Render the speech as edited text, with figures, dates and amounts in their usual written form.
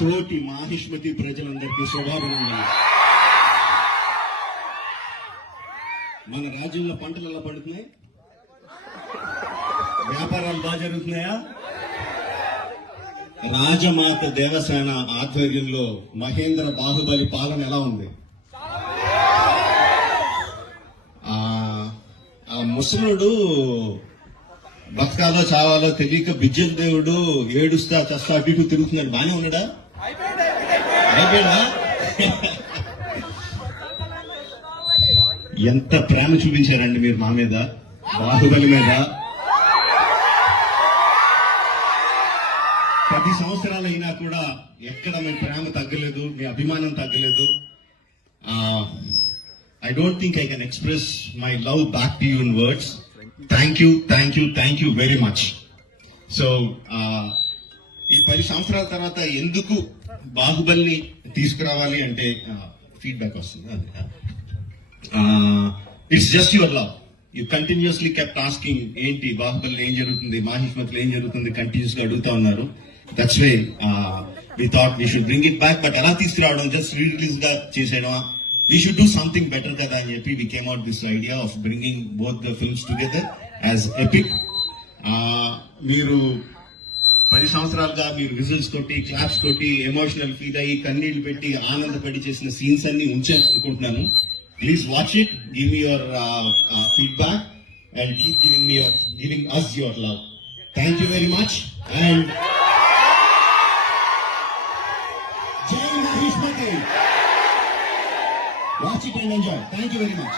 తోటి మాహిష్మతి ప్రజలందరికీ శుభాభినందనలు. మన రాజ్యంలో పంటలు ఎలా పండుతున్నాయి? వ్యాపారాలు బాగా జరుగుతున్నాయా? రాజమాత దేవసేన ఆధ్వర్యంలో మహేంద్ర బాహుబలి పాలన ఎలా ఉంది? ఆ ముసలుడు బతకాలో చావాలో తెలియక బిజ్జల దేవుడు ఏడుస్తా చస్తా అటు ఇటు తిరుగుతున్నాడు. బానే ఉన్నాడా? అయిపోయాడా? ఎంత ప్రేమ చూపించారండి మీరు మా మీద, బాహుబలి మీద. 10 సంవత్సరాలు అయినా కూడా ఎక్కడ మీ ప్రేమ తగ్గలేదు, మీ అభిమానం తగ్గలేదు. I don't think I can express my love back to you in words. Thank you very much. So, ఈ 10 సంవత్సరాల తర్వాత ఎందుకు బాహుబలిని తీసుకురావాలి అంటే ఫీడ్బ్యాక్ వస్తుంది. It's just your love. You continuously kept asking ఏంటి బాహుబలిలో ఏం జరుగుతుంది, మాహిష్మతిలో ఏం జరుగుతుంది, కంటిన్యూస్ గా అడుగుతా ఉన్నారు. That's way we thought we should bring it back. But ఎలా తీసుకురావడం, జస్ట్ రిలీజ్ గా చేసేయడం, we should do something better than that. And we came out this idea of bringing both the films together as epic. మీరు 10 సంవత్సరాలుగా మీరు whistles తోటి, claps తోటి, emotional feel అయ్యి, కన్నీళ్లు పెట్టి, ఆనందపడి చేసిన సీన్స్ అన్ని ఉంచాను అనుకుంటున్నాను. Please watch it, give me your feedback and keep giving us your love. Thank you very much and Jai Mahishmati. Watch it and enjoy. Thank you very much.